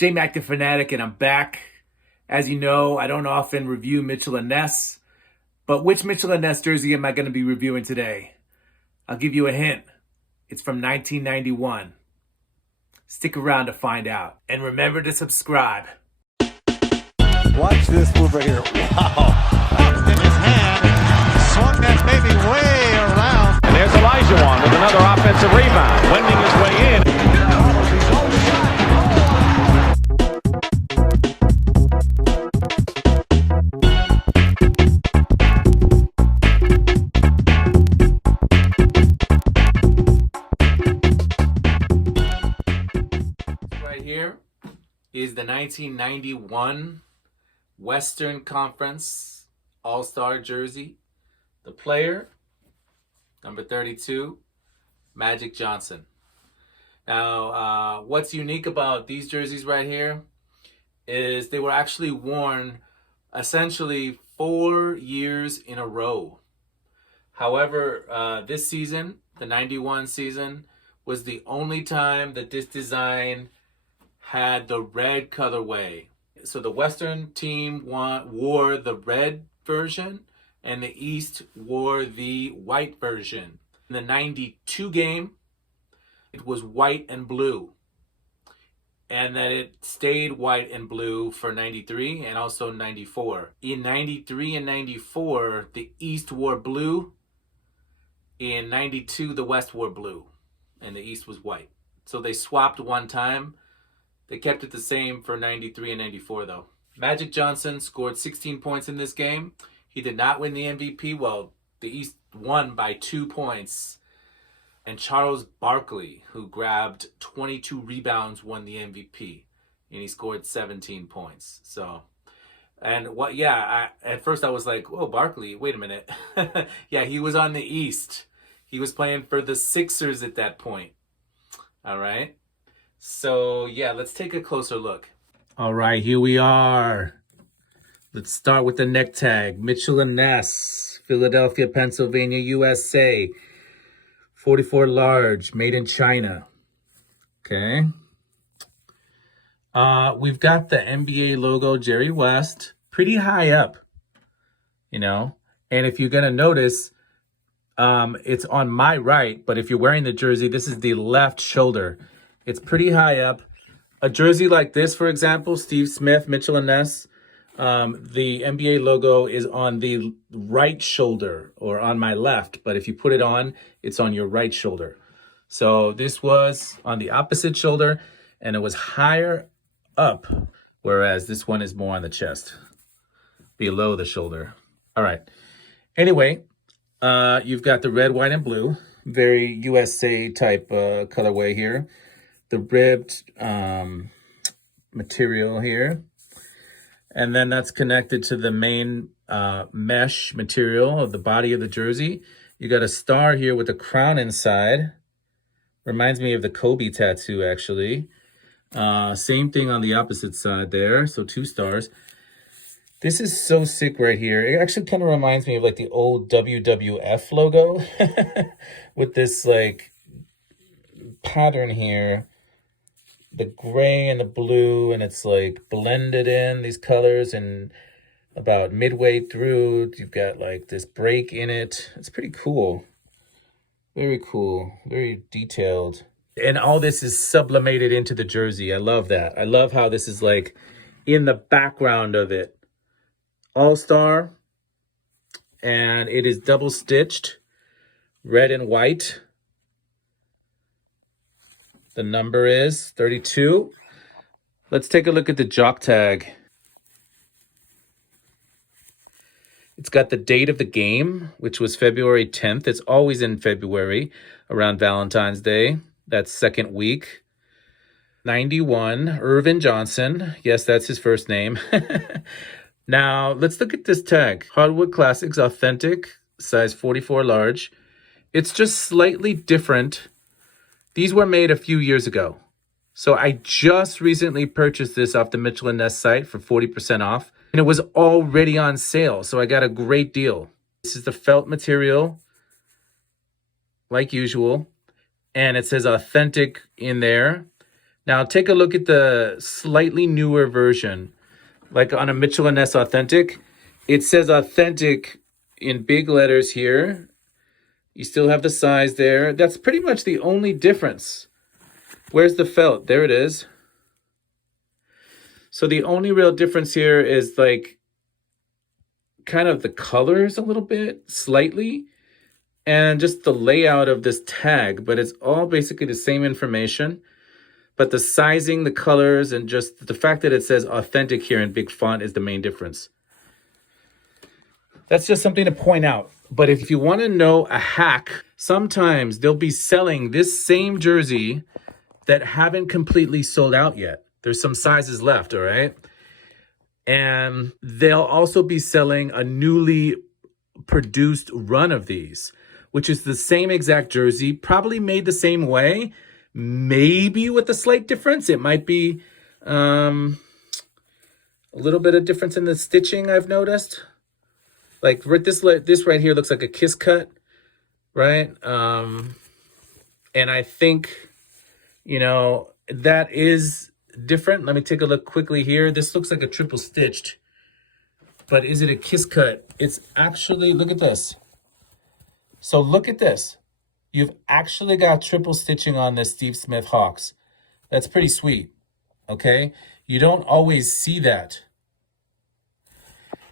J-Mac the Fanatic, and I'm back. As you know, I don't often review Mitchell & Ness, but which Mitchell & Ness jersey am I going to be reviewing today? I'll give you a hint. It's from 1991. Stick around to find out. And remember to subscribe. Watch this move right here. Wow. In his hand, swung that baby way around. And there's Olajuwon with another offensive rebound, wending his way in. Right here is the 1991 Western Conference All-Star jersey. The player, number 32, Magic Johnson. Now, what's unique about these jerseys right here is they were actually worn essentially 4 years in a row. However, this season, the 91 season, was the only time that this design had the red colorway. So the Western team wore the red version and the East wore the white version. In the 92 game, it was white and blue. And then it stayed white and blue for 93 and also 94. In 93 and 94, the East wore blue. In 92, the West wore blue and the East was white. So they swapped one time. They kept it the same for 93 and 94 though. Magic Johnson scored 16 points in this game. He did not win the MVP. Well, the East won by 2 points. And Charles Barkley, who grabbed 22 rebounds, won the MVP. And he scored 17 points. So, and what, yeah, at first I was like, oh, Barkley, wait a minute. Yeah, he was on the East. He was playing for the Sixers at that point. All right. So, yeah, let's take a closer look. All right, here we are. Let's start with the neck tag. Mitchell & Ness, Philadelphia, Pennsylvania, USA. 44 large, made in China. Okay. We've got the NBA logo, Jerry West, pretty high up, you know. And if you're going to notice, it's on my right, but if you're wearing the jersey, this is the left shoulder. It's pretty high up. A jersey like this, for example, Steve Smith, Mitchell & Ness, the NBA logo is on the right shoulder or on my left. But if you put it on, it's on your right shoulder. So this was on the opposite shoulder and it was higher up, whereas this one is more on the chest, below the shoulder. All right. Anyway, you've got the red, white, and blue. Very USA type colorway here. The ribbed material here. And then that's connected to the main mesh material of the body of the jersey. You got a star here with a crown inside. Reminds me of the Kobe tattoo, actually. Same thing on the opposite side there. So 2 stars. This is so sick right here. It actually kind of reminds me of like the old WWF logo with this like pattern here. The gray and the blue, and it's like blended in these colors, and about midway through you've got like this break in it. It's pretty cool. Very cool, very detailed. And all this is sublimated into the jersey. I love that. I love how this is like in the background of it. All-Star, and it is double stitched, red and white. The number is 32. Let's take a look at the jock tag. It's got the date of the game, which was February 10th. It's always in February around Valentine's Day. That's second week. 91, Irvin Johnson. Yes, that's his first name. Now, let's look at this tag. Hardwood Classics Authentic, size 44 large. It's just slightly different. These were made a few years ago. So I just recently purchased this off the Mitchell & Ness site for 40% off. And it was already on sale, so I got a great deal. This is the felt material, like usual. And it says authentic in there. Now take a look at the slightly newer version. Like on a Mitchell & Ness Authentic, it says authentic in big letters here. You still have the size there. That's pretty much the only difference. Where's the felt? There it is. So the only real difference here is like kind of the colors a little bit, slightly, and just the layout of this tag, but it's all basically the same information. But the sizing, the colors, and just the fact that it says authentic here in big font is the main difference. That's just something to point out. But if you want to know a hack, sometimes they'll be selling this same jersey that haven't completely sold out yet. There's some sizes left, all right? And they'll also be selling a newly produced run of these, which is the same exact jersey, probably made the same way, maybe with a slight difference. It might be a little bit of difference in the stitching, I've noticed. Like this right here looks like a kiss cut, right? And I think, that is different. Let me take a look quickly here. This looks like a triple stitched, but is it a kiss cut? It's actually, look at this. So look at this. You've actually got triple stitching on this Steve Smith Hawks. That's pretty sweet, okay? You don't always see that.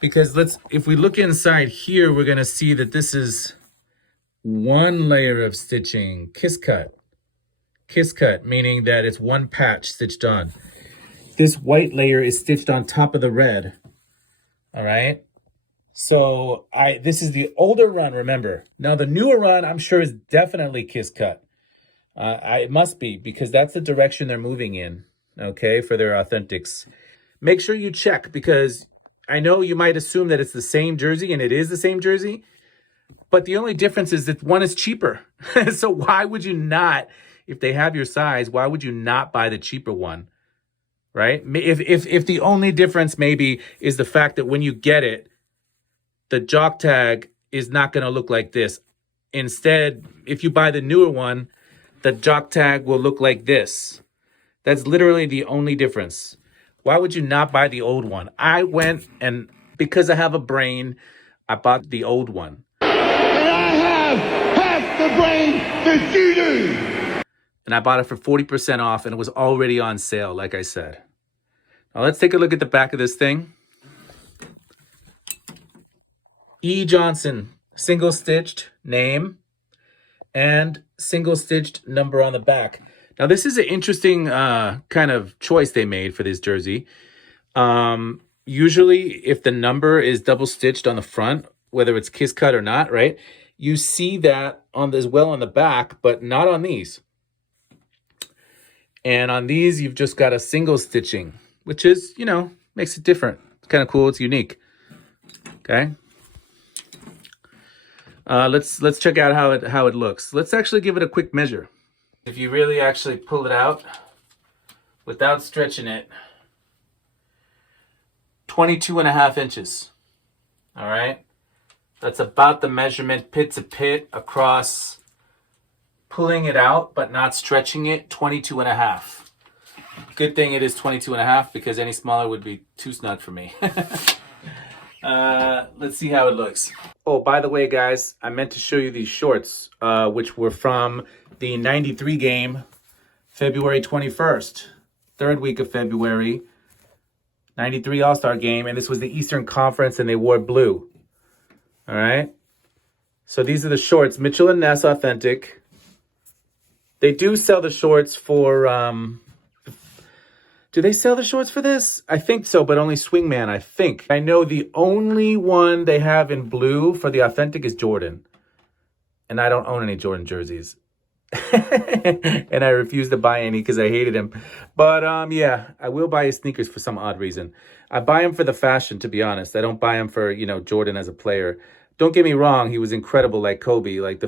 Because if we look inside here, we're gonna see that this is one layer of stitching, kiss cut. Kiss cut, meaning that it's one patch stitched on. This white layer is stitched on top of the red, all right? So this is the older run, remember. Now the newer run, I'm sure is definitely kiss cut. It must be, because that's the direction they're moving in, okay, for their authentics. Make sure you check, because I know you might assume that it's the same jersey, and it is the same jersey, but the only difference is that one is cheaper. So why would you not, if they have your size, why would you not buy the cheaper one, right? If the only difference maybe is the fact that when you get it, the jock tag is not going to look like this. Instead, if you buy the newer one, the jock tag will look like this. That's literally the only difference. Why would you not buy the old one? I went, and because I have a brain, I bought the old one. And I have half the brain that you do. And I bought it for 40% off, and it was already on sale, like I said. Now let's take a look at the back of this thing. E. Johnson, single stitched name and single stitched number on the back. Now this is an interesting kind of choice they made for this jersey. Usually if the number is double stitched on the front, whether it's kiss cut or not, right? You see that as well on the back, but not on these. And on these, you've just got a single stitching, which is, makes it different. It's kind of cool. It's unique. Okay. Let's check out how it looks. Let's actually give it a quick measure. If you really actually pull it out without stretching it, 22.5 inches. All right. That's about the measurement pit to pit across, pulling it out but not stretching it, 22.5. Good thing it is 22.5, because any smaller would be too snug for me. Let's see how it looks. Oh, by the way, guys, I meant to show you these shorts, which were from the 93 game, February 21st, third week of February, 93 All-Star game, and this was the Eastern Conference, and they wore blue. All right? So these are the shorts, Mitchell & Ness Authentic. They do sell the shorts for, do they sell the shorts for this? I think so, but only Swingman, I think. I know the only one they have in blue for the Authentic is Jordan. And I don't own any Jordan jerseys. And I refuse to buy any because I hated him. But yeah, I will buy his sneakers for some odd reason. I buy him for the fashion, to be honest. I don't buy him for, Jordan as a player. Don't get me wrong, he was incredible like Kobe, like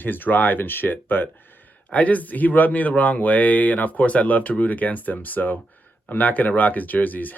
his drive and shit. But he rubbed me the wrong way. And of course, I love to root against him. So I'm not going to rock his jerseys.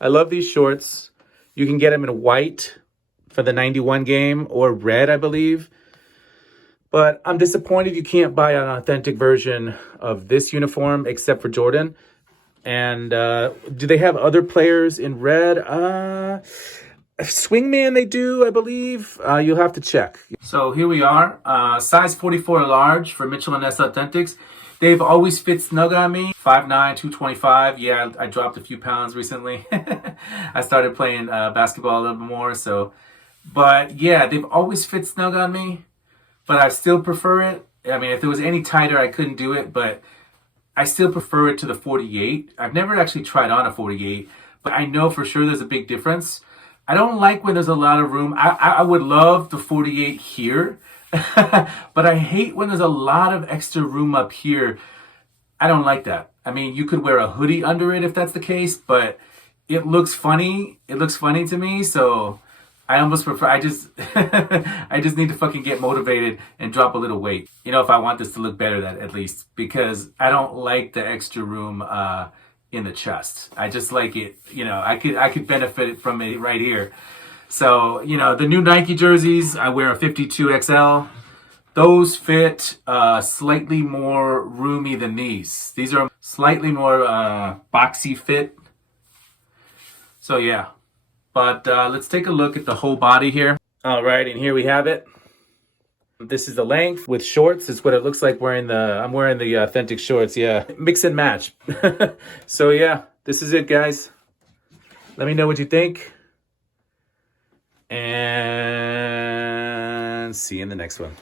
I love these shorts. You can get them in white for the 91 game, or red, I believe. But I'm disappointed you can't buy an authentic version of this uniform except for Jordan. And do they have other players in red? Swingman they do, I believe. You'll have to check. So here we are. Size 44 large for Mitchell & Ness Authentics. They've always fit snug on me. 5'9", 225. Yeah, I dropped a few pounds recently. I started playing basketball a little bit more. But yeah, they've always fit snug on me. But I still prefer it. I mean, if it was any tighter, I couldn't do it. But I still prefer it to the 48. I've never actually tried on a 48. But I know for sure there's a big difference. I don't like when there's a lot of room. I would love the 48 here. But I hate when there's a lot of extra room up here. I don't like that. I mean, you could wear a hoodie under it if that's the case. But it looks funny. It looks funny to me. So I almost prefer, I just need to fucking get motivated and drop a little weight. You know, if I want this to look better, that at least, because I don't like the extra room in the chest. I just like it, you know, I could benefit from it right here. So, you know, the new Nike jerseys, I wear a 52 XL. Those fit slightly more roomy than these. These are slightly more boxy fit. So yeah. But let's take a look at the whole body here. All right, and here we have it. This is the length with shorts. It's what it looks like I'm wearing the authentic shorts. Yeah, mix and match. So yeah, this is it, guys. Let me know what you think. And see you in the next one.